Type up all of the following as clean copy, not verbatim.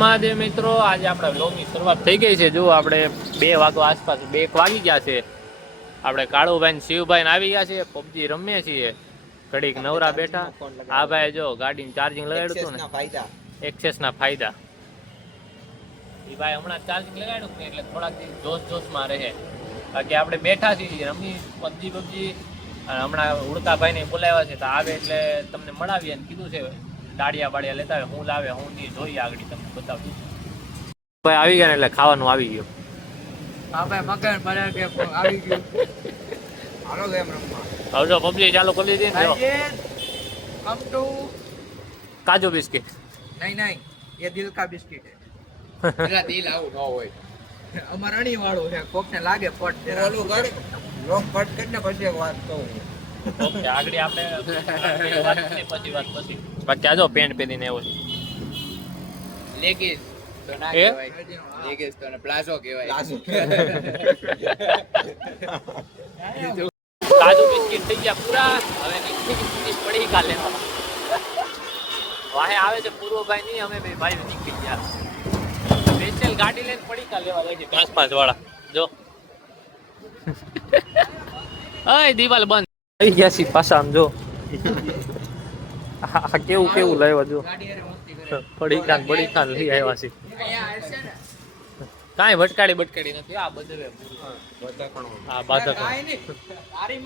મહાદેવ મિત્રો, આજે આપણા વ્લોગની શરૂઆત થઈ ગઈ છે. જો આપણે 2 વાગ્યા આસપાસ 2 વાગી ગયા છે. આપણે કાળુભાઈ શિવભાઈ આવી ગયા છે. પબજી રમીએ છીએ. ઘડીક નવરા બેઠા. આ ભાઈ જો ગાડીને ચાર્જિંગ લગાડ્યું હતું ને, એક્સેસ ના ફાયદા. એ ભાઈ હમણાં ચાર્જિંગ લગાડ્યું ને એટલે થોડાક દિવસ જોશમાં રહે. બાકી આપણે બેઠા છીએ રમી પબજી. હમણાં ઉડતા ભાઈને બોલાવ્યા છે, તો આવે એટલે તમને મળાવીએ અને કીધું છે દાડિયા બાડિયા લેતા હોય. હું લાવે હું નહીં જોઈએ આગળ તમને બતાવું. ભાઈ આવી ગયા ને એટલે ખાવાનું આવી ગયું. હા ભાઈ મકાન ભર્યા કે આવી ગયું. હાલો ગેમ રમવા. હવે જો પબજી ચાલુ કરી દીધી ને. કમ ટુ કાજુ બિસ્કિટ. નહીં એ દિલ કા બિસ્કિટ હે. પેલા દિલ આવું ન હોય. અમાર અણી વાળું છે. કોકને લાગે પટ ઓલું કર. લોક પટ કરીને પછી એક વાત કહું. ઓકે આગળ આપણે પછી વાત પછી. બાકી આજો પેન્ટ પહેરીને આવ્યો છે. લેગીસ તો ના એ? કહેવાય. લેગીસ તો ને પ્લાઝો કહેવાય. કાજુ બિસ્કિટ થઈ ગયા પૂરા. હવે નીકળી પડી કાલે વાહે આવે છે પૂર્વભાઈ નહીં. અમે બે ભાઈ નીકળી ગયા. સ્પેશિયલ ગાડી લઈને પડી કા લેવા જાય છે 5 વાળા. જો અય દિવાલ બંધ થઈ ગયા છે પાછા. આમ જો આ કેવું લાવ્યા જો. ગાડી હારે મસ્તી કરે. પડી કાન લઈ આવ્યા છે. અહીંયા હશે ને કાંઈ ભટકાડી નથી. આ બધે હા બાધક. કાઈ નહીં.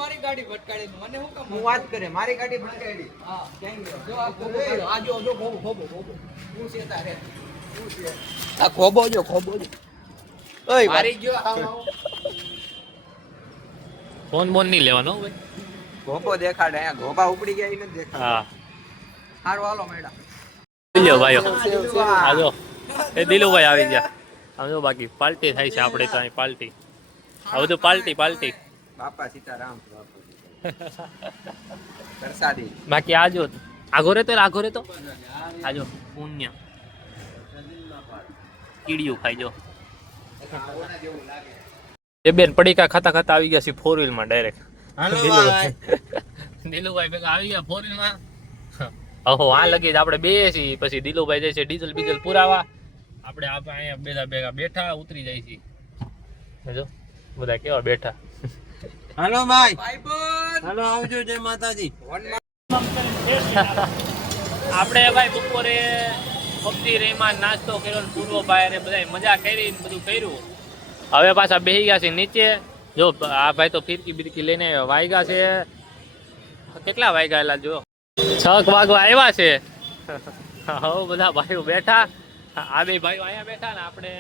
મારી ગાડી ભટકાડી. મને હું કામ હું વાત કરે મારી ગાડી ભટકાડી. હા કેમ ગયો જો આ ખોબો કાઢો. આ જો ખોબો હું છે તારે હું છે આ ખોબો જો ઓય મારી ગયો આવ ફોન નહીં લેવાનો ભાઈ. ખોબો દેખાડે. અહીંયા ખોબા ઉપડી ગયા ઈ નથી દેખાડે. હા હારું હાલો મેડા લ્યો ભાઈઓ. આ જો એ દિલુભાઈ આવી ગયા. આમ જો બાકી પાર્ટી થાય છે આપણે તો અહીં પાર્ટી. આ બધું પાર્ટી. બાપા સીતારામ પ્રસાદી બાકી આજો આઘો રે તો આજો પુણ્ય કીડિયું ખાઈજો. એ બેન પડીકા ખાતા આવી ગયા છે 4 વ્હીલ માં ડાયરેક્ટ. દિલુભાઈ ભેગા આવી ગયા 4 વ્હીલ માં. ઓહો આ લગી આપણે બે છીએ. પછી દિલુભાઈ જાય છે ડીઝલ બીઝલ પુરાવા. આપણે અહીંયા ભેગા બેઠા ઉતરી જાય છે. જો બધા કેવા બેઠા. હાલો ભાઈ હાલો આવજો. જય માતાજી. આપણે ભાઈ બપોરે પબજી રેમાં નાસ્તો કર્યો ને પૂર્વભાઈ અને બધા મજા કરી બધું કર્યું. હવે પાછા બેસી ગયા છે નીચે. જો આ ભાઈ તો ફિરકી બિરકી લઈને વાગ્યા છે. કેટલા વાગ્યા એલા જો 6 વાગવા આવ્યા છે. હવે બધા ભાઈઓ બેઠા. આ બે ભાઈઓ અહીંયા બેઠા ને આપણે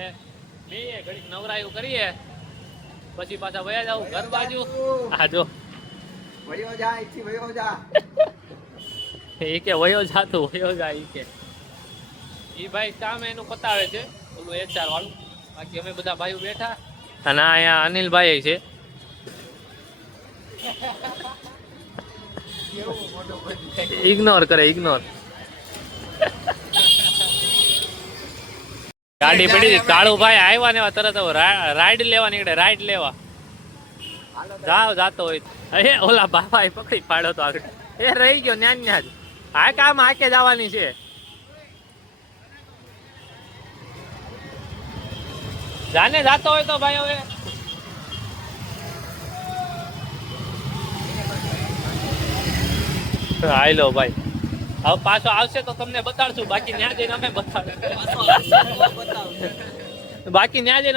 બે ઘડીક નવરાયું કરીએ પછી પાછા વયા જાવ ઘર બાજુ. આ જો વયો જા ઈથી વયો જા. એ કે વયો જા ઈ કે. ઈ ભાઈ કામ એનું પતાવે છે ઓલું HR વાળું. બાકી અમે બધા ભાઈઓ બેઠા. અને અહીંયા અનિલભાઈ છે. ઇગ્નોર ગાડી પડી. કાળુભાઈ આવ્યા ને તરત રાઈડ લેવા નીકળે. રાઈડ લેવા જાતો હોય. ઓલા બાબા પકડી પાડ્યો તો આગળ. એ રહી ગયો ન્યા જ. હા કામ હાકે જવાની છે. જાને જાતો હોય તો ભાઈ હવે હાલો ભાઈ. હવે પાછો આવશે તો તમને બતાડશું. બાકી ન્યા જઈને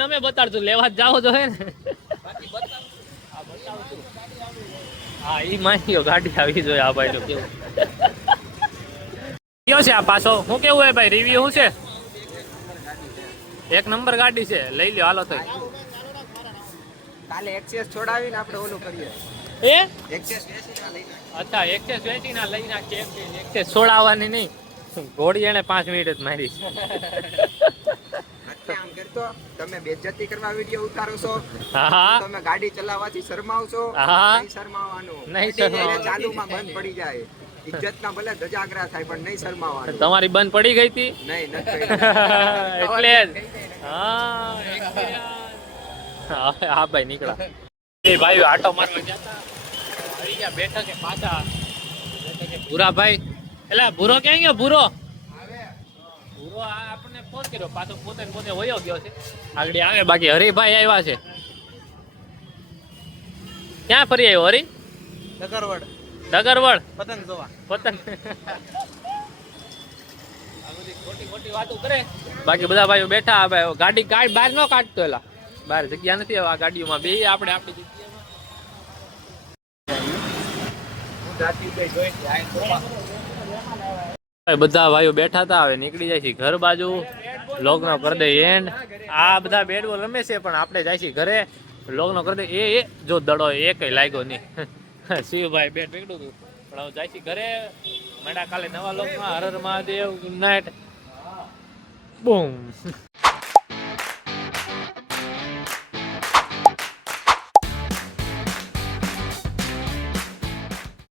અમે બતાડશું. લેવા જ જાઓ તો હે ને. હા ઈ માન્યો ગાડી આવી જોઈએ. આ ભાઈ નું કેવું કયો છે આ પાછો શું કેવું હે ભાઈ? રિવ્યુ શું છે? 1 નંબર ગાડી છે. લઈ લ્યો હાલો તો. કાલે એક્સેસ છોડાવીને આપણે ઓલું કરીએ. એક્સેસ વેચીને લઈ નાખીએ. અચ્છા એક્સેસ વેચીને લઈ નાખીએ. એક્સેસ છોડાવવાની નહીં. ઘોડી એને 5 મિનિટ જ મારી. આમ કરતો તમે બેઇજ્જતી કરવા વિડિયો ઉતારો છો. હા તમે ગાડી ચલાવવાથી શરમાવશો. હા નહીં શરમાવાનું. નહીં શરમાવાનું. ચાલુમાં બંધ પડી જાય. ઇજ્જતના ભલે ધજાગરા થાય પણ નહીં શરમાવાનું. તમારી બંધ પડી ગઈ હતી નહીં નથી. એટલે જ હા ભાઈ નીકળ્યા. એ ભાઈ આટો મારવા જતા આવી ગયા બેઠા કે પાછા ભૂરા ભાઈ. એટલે ભૂરો ક્યાં ગયો? ભૂરો આ આપણને ફોન કર્યો પાછો પોતે ને પોતે વયો ગયો છે આગળ આવે બાકી હરિભાઈ આવ્યા છે ક્યાં ફરી આવ્યો હરી ડગરવડ ડગરવડ પતંગ જોવા પતંગ આ બધી ખોટી ખોટી વાતો કરે બાકી બધા ભાઈઓ બેઠા હવે ગાડી બહાર ન કાઢતો એલા બહાર જગ્યા નથી હવે આ ગાડીઓમાં બે આપણે આપણી જગ્યામાં બધા ભાઈઓ બેઠા હતા હવે નીકળી જાય છે ઘર બાજુ લોગનો કરી દે એન્ડ આ બધા બેટ બોલ રમે છે પણ આપણે જાય છે ઘરે લોગનો કરી દે એ જો દડો એ કઈ લાગ્યો નહીં શિવભાઈ બેટ પકડ્યું હતું પણ હવે જાય છે ઘરે મેડા કાલે નવા લોકમાં હર હર મહાદેવ ગુડ નાઇટ બૂમ